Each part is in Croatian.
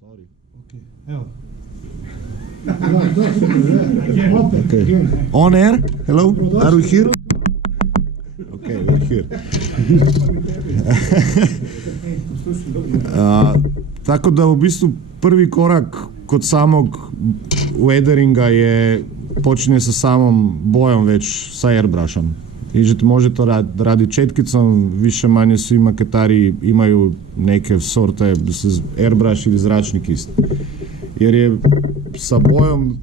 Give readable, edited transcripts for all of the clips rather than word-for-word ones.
Sorry. Okay. Evo. Okay. On air? Hello? Are we here? Okay, we're here. Tako da u bistvu prvi korak kod samog weatheringa je počinje sa samom bojom već sa airbrushom. Može to raditi četkicom, više manje svi maketari imaju neke sorte airbrush ili zračni kist. Jer je sa bojom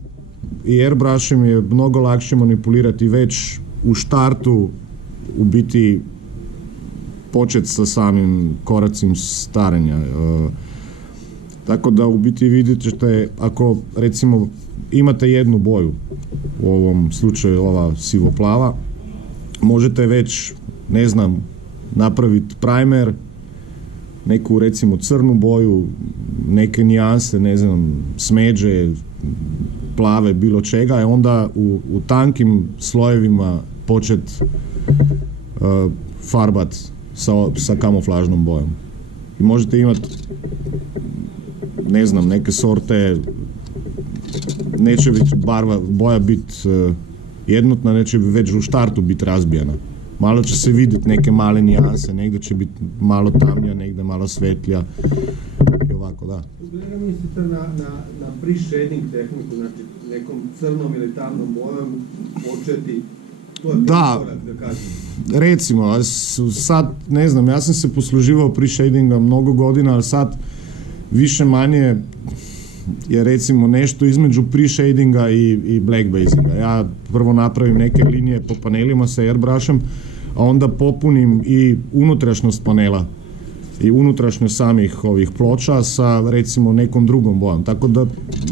i airbrushom je mnogo lakše manipulirati već u štartu, u biti počet sa samim koracim starenja. Tako da u biti vidite ćete, ako recimo imate jednu boju, u ovom slučaju ova sivo-plava, možete već, ne znam, napraviti primer, neku recimo crnu boju, neke nijanse, ne znam, smeđe, plave, bilo čega, i onda u tankim slojevima počet farbat sa kamuflažnom bojom. I možete imati, ne znam, neke sorte, neće biti boja biti jednotna, neće već u štartu biti razbijena. Malo će se vidjeti neke male nijanse, negdje će biti malo tamnija, negdje malo svetlija i ovako, da. Gleda mislite na pre-shading tehniku, znači nekom crnom ili tamnom bojom početi, to je da, korak, da kažem. Recimo, sad, ne znam, ja sam se posluživao pre-shadinga mnogo godina, ali sad više manje je recimo nešto između pre-shadinga i blackbasinga. Ja prvo napravim neke linije po panelima sa airbrushom, a onda popunim i unutrašnjost panela i unutrašnjost samih ovih ploča sa recimo nekom drugom bojom. Tako da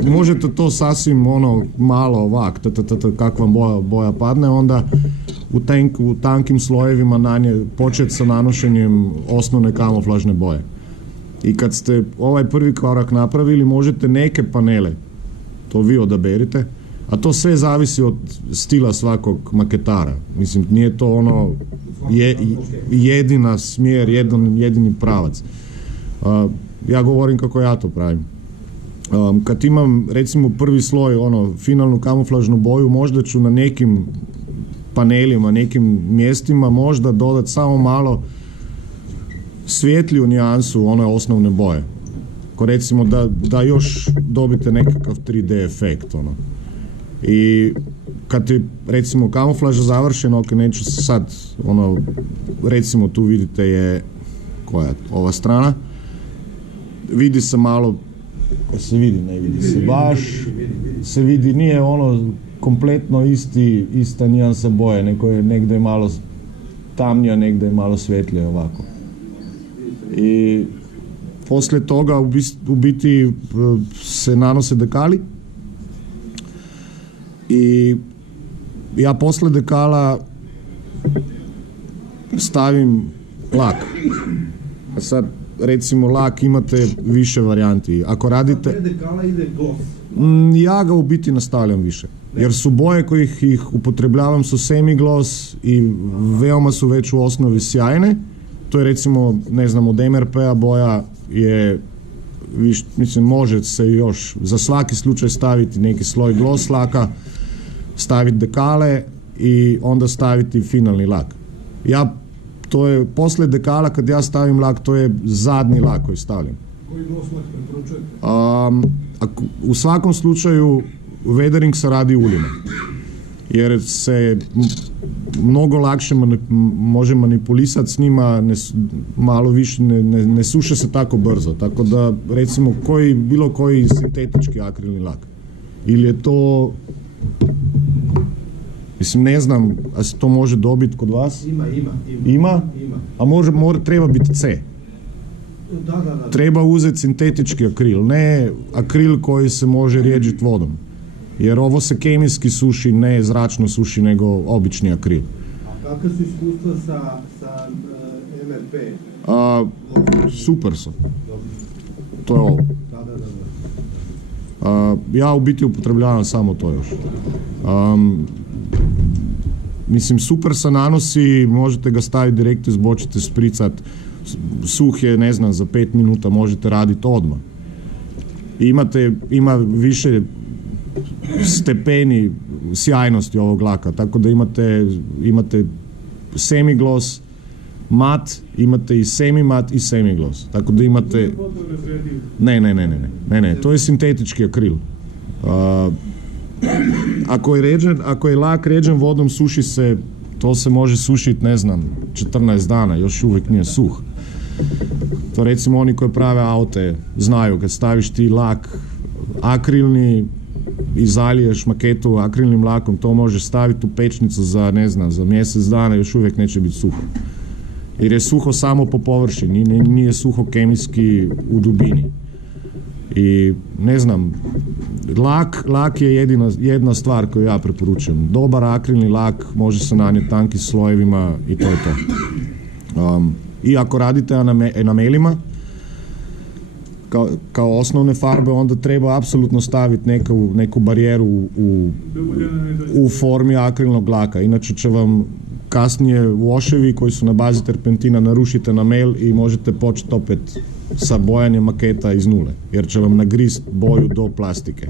možete to sasvim malo ovak, kakva boja padne, onda u tankim slojevima početi sa nanošenjem osnovne kamuflažne boje. I kad ste ovaj prvi korak napravili, možete neke panele, to vi odaberite, a to sve zavisi od stila svakog maketara. Mislim, nije to jedina smjer, jedini pravac. Ja govorim kako ja to pravim. Kad imam, recimo, prvi sloj, finalnu kamuflažnu boju, možda ću na nekim panelima, nekim mjestima možda dodati samo malo svjetliju nijansu one osnovne boje. Ko recimo da još dobite nekakav 3D efekt. I kad je recimo kamuflaža završena, neću sad, recimo tu vidite je, koja je ova strana, vidi se malo, se vidi, ne vidi se baš, se vidi, nije kompletno ista nijansa boje, neko je negdje malo tamnija, negdje je malo svjetlije ovako. I poslije toga u biti se nanose dekali i ja poslije dekala stavim lak. A sad recimo lak imate više varijanti. Ako radite... Pre dekala ide gloss? Ja ga u biti nastavljam više. Jer su boje kojih ih upotrebljavam su semi-gloss i veoma su već u osnovi sjajne. To je recimo, ne znam, od MRP-a boja je, mislim, može se još za svaki slučaj staviti neki sloj gloss laka, staviti dekale i onda staviti finalni lak. To je, poslije dekala kad ja stavim lak, to je zadnji lak koji stavljam. Koji gloss lak preporučujete? U svakom slučaju weathering se radi uljima. Jer se mnogo lakše može manipulisati s njima, malo više, ne suše se tako brzo. Tako da, recimo, bilo koji sintetički akrilni lak. Ili je to, mislim, ne znam, a se to može dobiti kod vas? Ima? A treba biti C. Da. Treba uzeti sintetički akril, ne akril koji se može rijeđiti vodom. Jer ovo se kemijski suši, ne zračno suši, nego obični akril. A kakve su iskustva sa MRP? Super su. To je ovo. Ja u biti upotrebljavam samo to još. Mislim, super se nanosi, možete ga staviti direkt iz bočice, spricat. Suh je, ne znam, za 5 minuta možete raditi odmah. Ima više stepeni sjajnosti ovog laka, tako da imate semigloss, mat, imate i semi-mat i semigloss, tako da imate... Ne, to je sintetički akril. Ako je lak ređen vodom, suši se, to se može sušiti, ne znam, 14 dana, još uvijek nije suh. To recimo oni koji prave aute znaju, kad staviš ti lak akrilni i zaliješ maketu akrilnim lakom, to možeš staviti u pečnicu za, ne znam, za mjesec dana, još uvijek neće biti suho. Jer je suho samo po površini, nije suho kemijski u dubini. I ne znam, lak je jedna stvar koju ja preporučujem. Dobar akrilni lak može se nanijeti tankim slojevima i to je to. I ako radite enamelima kao osnovne farbe, onda treba apsolutno staviti neku barijeru u formi akrilnog laka. Inače će vam kasnije washevi koji su na bazi terpentina narušiti enamel i možete početi opet sa bojanjem maketa iz nule, jer će vam nagrist boju do plastike.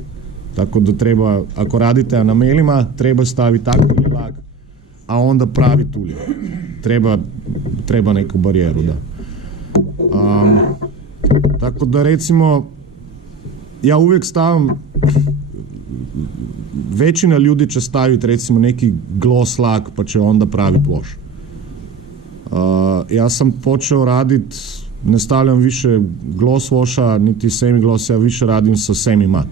Tako da treba, ako radite enamelima, treba staviti akrilni lak, a onda praviti ulje. Treba neku barijeru, da. Tako da recimo, ja uvijek stavim, većina ljudi će staviti recimo neki gloss lak pa će onda praviti wash. Ja sam počeo raditi, ne stavljam više gloss washa niti semi gloss, ja više radim sa semi mat.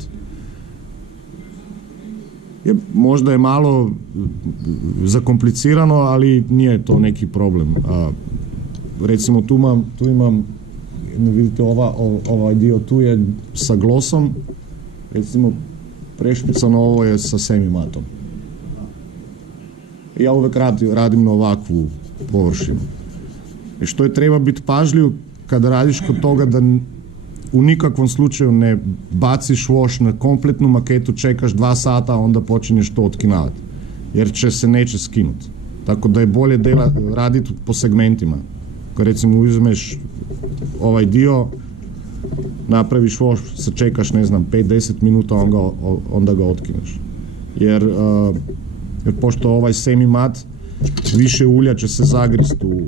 Možda je malo zakomplicirano, ali nije to neki problem. Recimo tu imam, vidite ovaj dio tu je sa glossom, recimo prešpicano, ovo je sa semi matom. Ja uvek radim na ovakvu površinu. I što je treba biti pažljiv kada radiš kod toga, da u nikakvom slučaju ne baciš wash na kompletnu maketu, čekaš 2 sata, a onda počinješ to otkinavati. Jer neće skinuti. Tako da je bolje raditi po segmentima. Kad recimo uzmeš ovaj dio, napraviš wash, sačekaš, ne znam, 5-10 minuta, onda ga otkineš. Jer pošto ovaj semi mat, više ulja će se zagrist u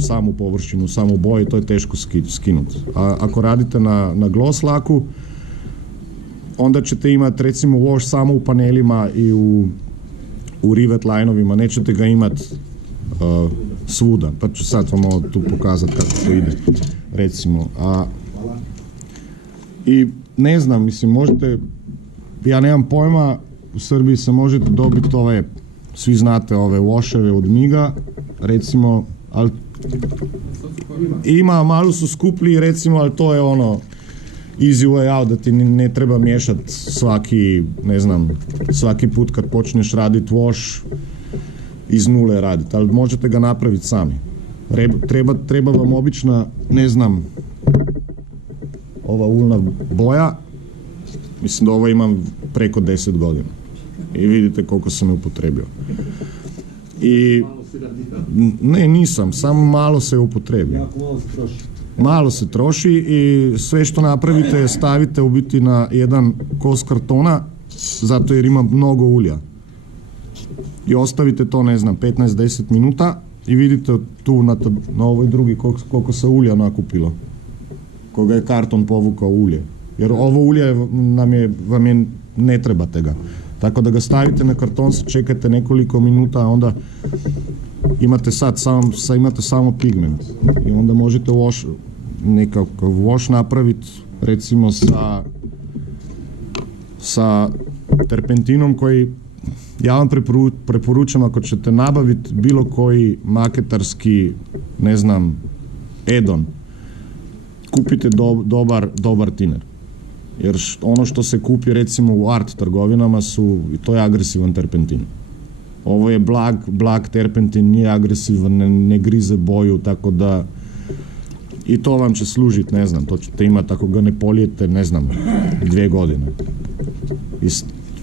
samu površinu, u samu boju, to je teško skinuti. A ako radite na gloss laku, onda ćete imati recimo wash samo u panelima i u rivet line-ovima, nećete ga imati svuda. Pa ću sad vam ovo tu pokazati kako to ide, recimo. I ne znam, mislim, možete, ja nemam pojma, u Srbiji se možete dobiti svi znate ove washeve od Miga, recimo, ali ima, malo su skuplji, recimo, ali to je ono easy way out, da ti ne treba miješati svaki put kad počneš raditi wash, iz nule raditi, ali možete ga napraviti sami. Treba vam obična, ne znam, ova ulna boja, mislim da ovo imam preko 10 godina. I vidite koliko sam je upotrebio. I ne, nisam, samo malo se upotrebio. Malo se troši i sve što napravite stavite u biti na jedan kos kartona, zato jer ima mnogo ulja. I ostavite to, ne znam, 15-10 minuta i vidite tu na ovoj drugi koliko se ulja nakupilo. Koga je karton povukao ulje. Jer ovo ulje vam je, ne trebate ga. Tako da ga stavite na karton, čekate nekoliko minuta, a onda imate imate samo pigment. I onda možete nekakav wash napraviti, recimo sa terpentinom koji, ja vam preporučam, ako ćete nabaviti bilo koji maketarski, ne znam, edon, kupite dobar tiner. Jer ono što se kupi recimo u art trgovinama to je agresivan terpentin. Ovo je blag terpentin, nije agresivan, ne grize boju, tako da i to vam će služiti, ne znam, to ćete imati ako ga ne polijete, ne znam, 2 godine.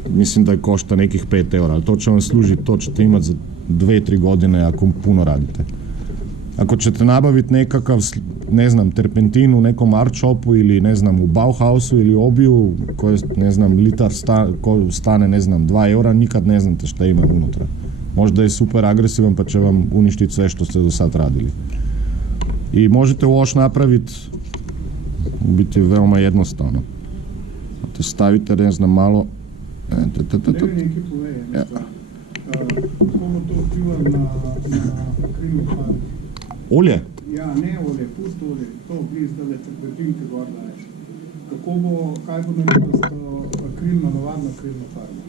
Mislim da je košta nekih 5 eura, ali to će vam služiti, to ćete imati za 2-3 godine ako puno radite. Ako ćete nabaviti nekakav, ne znam, terpentin u nekom art shopu ili, ne znam, u Bauhausu ili Obiju, koji, ne znam, litar stane, ne znam, 2 eura, nikad ne znate šta ima unutra. Možda je super agresivan pa će vam uništiti sve što ste do sad radili. I možete wash napraviti u biti veoma jednostavno. Te stavite, ne znam, malo... Ne bi neki povej, kako to vpliva na akrilno farbo? Olje? Ja, ne olje, pust olje, to bliz, da le terpentin, ki gor daješ. Kaj bo naredilo s to akrilno, navadno akrilno farbo,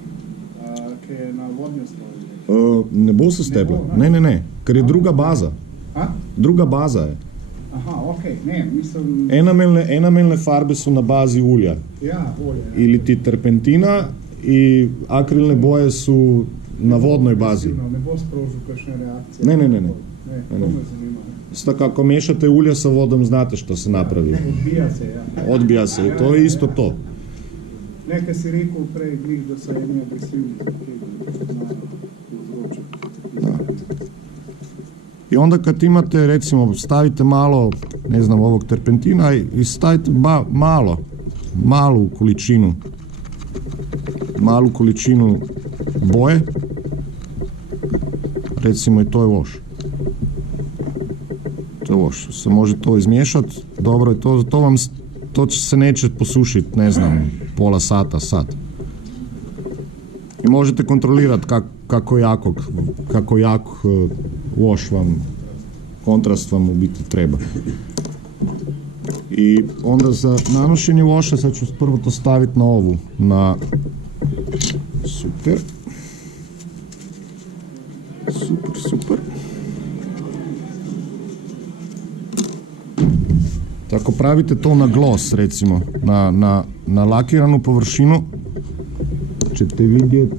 ki je na vodnjo stoji? Ne bo se stebla. Ne, ker je druga baza. A? Druga baza je. Aha, okej, ne, mislim... Enamelne farbe su na bazi ulja. Ja, olje. Ili ti terpentina i akrilne boje su na vodnoj bazi. Ne bo sprožil kakšne reakcije? Ne. Ne, to me zanima. Tako, ako mešate ulje sa vodom, znate što se napravi. Odbija se, ja. Odbija se, to je isto to. Nekaj si rekel prej, da so eni agresivni, ki znajo povzročiti. I onda kad imate, recimo, stavite malo, ne znam, ovog terpentina i stavite malu količinu boje, recimo i to je wash. Se može to izmiješati, dobro je to se neće posušiti, ne znam, pola sata, sat. I možete kontrolirati kako jak wash vam, kontrast vam u biti treba. I onda za nanošenje washa sad ću prvo to staviti na ovu, super. Tako pravite to na gloss, recimo, na lakiranu površinu ćete vidjeti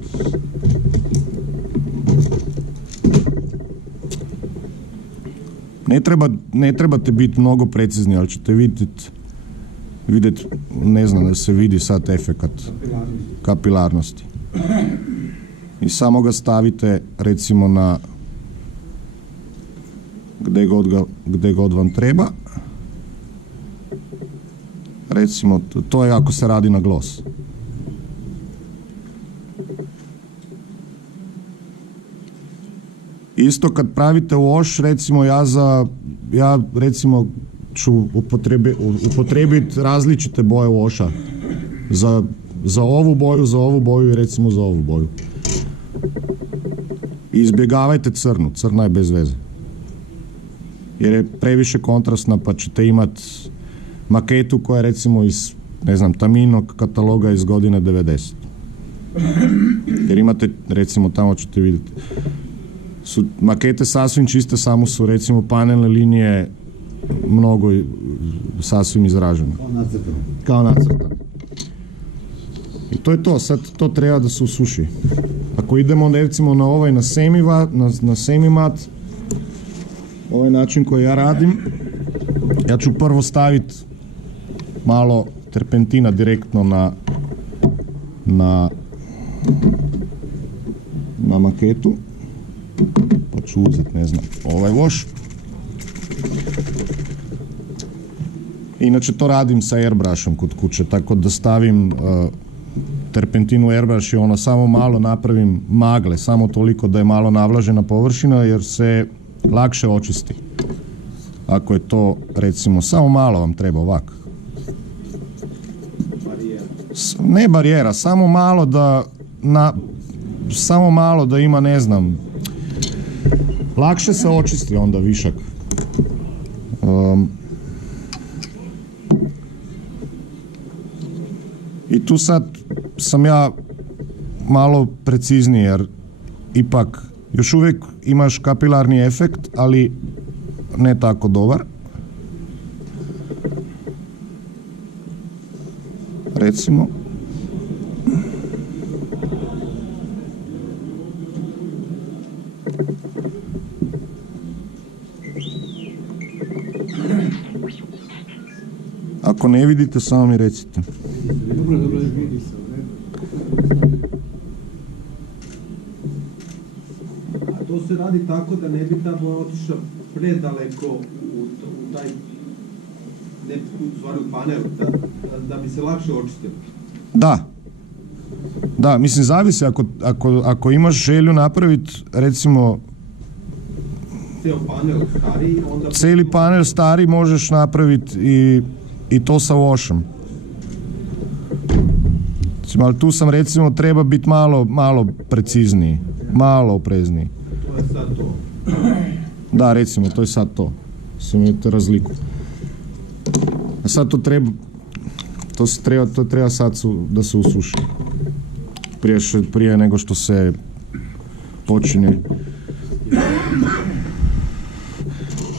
ne trebate biti mnogo precizni, ali ćete vidjeti, ne znam da se vidi sad efekat kapilarnosti. I samo ga stavite, recimo, na gdje god vam treba. Recimo, to je ako se radi na gloss. Isto kad pravite wash, recimo ja recimo ću upotrebiti različite boje washa. Za ovu boju i recimo za ovu boju. I izbjegavajte crnu, crna je bez veze. Jer je previše kontrastna, pa ćete imati maketu koja je recimo iz, ne znam, Taminog kataloga iz godine 90. Jer imate, recimo, tamo ćete vidjeti, su makete sasvim čiste, samo su, recimo, panelne linije mnogo sasvim izražene. Kao nacrtane. I to je to, sad to treba da se usuši. Ako idemo, recimo, na ovaj, na semi-mat, ovaj način koji ja radim, ja ću prvo staviti malo terpentina direktno na maketu, pa ću uzeti, ne znam, ovaj wash. Inače to radim sa airbrushom kod kuće, tako da stavim terpentin u airbrush i ono samo malo napravim magle, samo toliko da je malo navlažena površina, jer se lakše očisti. Ako je to, recimo, samo malo vam treba ovako. Ne barijera, samo malo da ima, ne znam, lakše se očisti onda višak. I tu sad sam ja malo precizniji, jer ipak još uvijek imaš kapilarni efekt, ali ne tako dobar. Recimo. Ako ne vidite, samo mi recite. Dobro, vidi se, ne? to se radi tako da ne bi ta boja otišla predaleko u taj u panel, da bi se lakše očistilo. Da, mislim, zavisi, ako imaš želju napraviti, recimo, cijeli panel stari možeš napraviti i to sa washom. Ali tu sam, recimo, treba biti malo precizniji, malo oprezniji. To je sad to. Da, recimo, to je sad to. Mislim, imate razliku. A sad to treba sad da se usuši. Prije nego što se počinje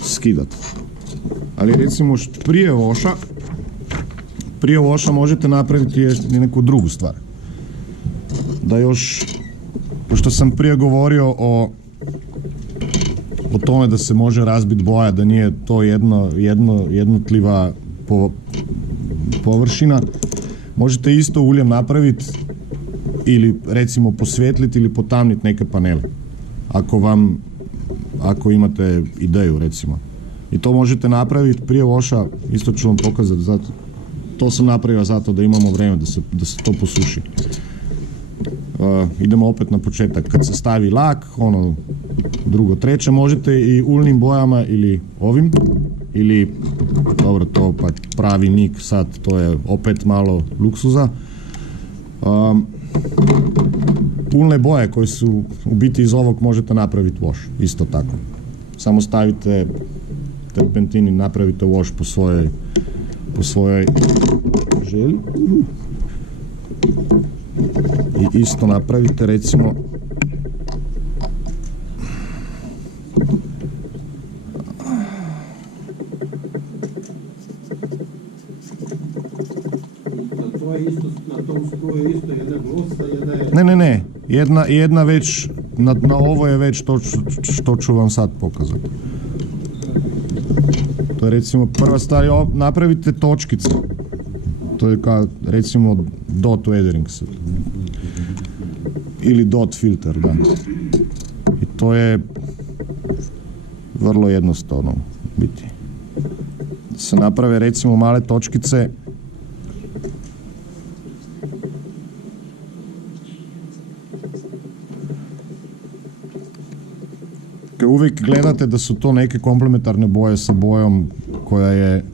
skidati. Ali recimo prije voša možete napraviti i neku drugu stvar. Da još, pošto sam prije govorio o tome da se može razbiti boja, da nije to jednotliva površina, možete isto uljem napraviti ili recimo posvjetliti ili potamniti neke panele. Ako imate ideju, recimo. I to možete napraviti prije voša, isto ću vam pokazati, to sam napravio zato da imamo vrijeme da se to posuši. Idemo opet na početak. Kad se stavi lak, drugo, treće, možete i uljnim bojama ili ovim, ili, dobro, to pa pravi nik sad, to je opet malo luksuza. Uljne boje koje su u biti iz ovog možete napraviti wash, isto tako. Samo stavite terpentin i napravite wash po svojoj želji. I isto napravite, recimo, na tom struju je isto jedna glosa, jedna je... Ne. Jedna već, na ovo je već to što ću vam sad pokazati. To je recimo prva stvar, napravite točkice. To je kao recimo dot weathering set. Ili dot filter, da. I to je vrlo jednostavno biti. Se naprave recimo male točkice. Uvijek gledate da su to neke komplementarne boje sa bojom koja je